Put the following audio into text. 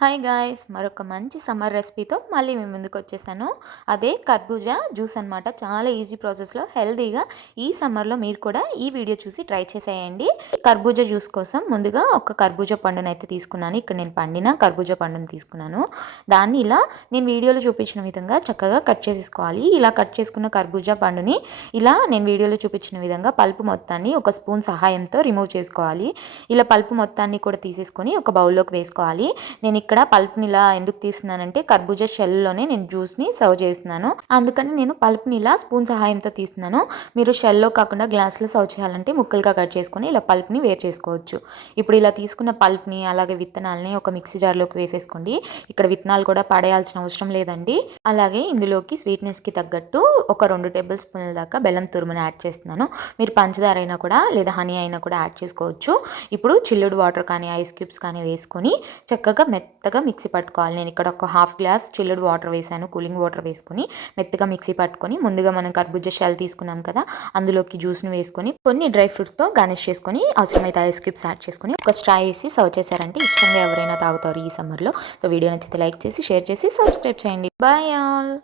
Hi guys, మరొక మంచి summer రెసిపీతో మళ్ళీ మీ ముందుకు వచ్చేసాను. అదే కర్బూజా జ్యూస్ అనమాట. చాలా ఈజీ ప్రాసెస్లో హెల్తీగా ఈ సమ్మర్లో మీరు కూడా ఈ వీడియో చూసి ట్రై చేసేయండి. కర్బూజా జ్యూస్ కోసం ముందుగా ఒక కర్బూజా పండును అయితే తీసుకున్నాను. ఇక్కడ నేను పండిన కర్బూజా పండును తీసుకున్నాను. దాన్ని ఇలా నేను వీడియోలో చూపించిన విధంగా చక్కగా కట్ చేసేసుకోవాలి. ఇలా కట్ చేసుకున్న కర్బూజా పండుని ఇలా నేను వీడియోలో చూపించిన విధంగా పల్పు మొత్తాన్ని ఒక స్పూన్ సహాయంతో రిమూవ్ చేసుకోవాలి. ఇలా పల్పు మొత్తాన్ని కూడా తీసేసుకొని ఒక బౌల్లోకి వేసుకోవాలి. నేను ఇక్కడ పల్ప్ని ఇలా ఎందుకు తీస్తున్నానంటే కర్బూజా షెల్లోనే నేను జ్యూస్ని సర్వ్ చేస్తున్నాను. అందుకని నేను పల్ప్ని ఇలా స్పూన్ సహాయంతో తీస్తున్నాను. మీరు షెల్లో కాకుండా గ్లాస్లో సర్వ్ చేయాలంటే ముక్కలుగా కట్ చేసుకొని ఇలా పల్ప్ని వేరు చేసుకోవచ్చు. ఇప్పుడు ఇలా తీసుకున్న పల్ప్ని అలాగే విత్తనాలని ఒక మిక్సీ జార్లోకి వేసేసుకోండి. ఇక్కడ విత్తనాలు కూడా పడేయాల్సిన అవసరం లేదండి. అలాగే ఇందులోకి స్వీట్నెస్కి తగ్గట్టు ఒక 2 టేబుల్ స్పూన్ల దాకా బెల్లం తురుముని యాడ్ చేస్తున్నాను. మీరు పంచదార అయినా కూడా లేదా హనీ అయినా కూడా యాడ్ చేసుకోవచ్చు. ఇప్పుడు చిల్లుడు వాటర్ కానీ ఐస్ క్యూబ్స్ కానీ వేసుకొని చక్కగా మెత్తగా మిక్సీ పట్టుకోవాలి. నేను ఇక్కడ ఒక హాఫ్ గ్లాస్ చిల్లుడు వాటర్ వేసాను. కూలింగ్ వాటర్ వేసుకొని మెత్తగా మిక్సీ పట్టుకొని ముందుగా మనం కర్బూజా షెల్ తీసుకున్నాం కదా, అందులోకి జ్యూస్ని వేసుకొని కొన్ని డ్రై ఫ్రూట్స్తో గార్నిష్ చేసుకొని అవసరమైతే ఐస్ క్యూబ్స్ యాడ్ చేసుకొని ఒక స్ట్రా వేసి సర్వ్ చేశారంటే ఇష్టంగా ఎవరైనా తాగుతారు ఈ సమ్మర్లో. సో వీడియో నచ్చితే లైక్ చేసి షేర్ చేసి సబ్స్క్రైబ్ చేయండి. Bye all.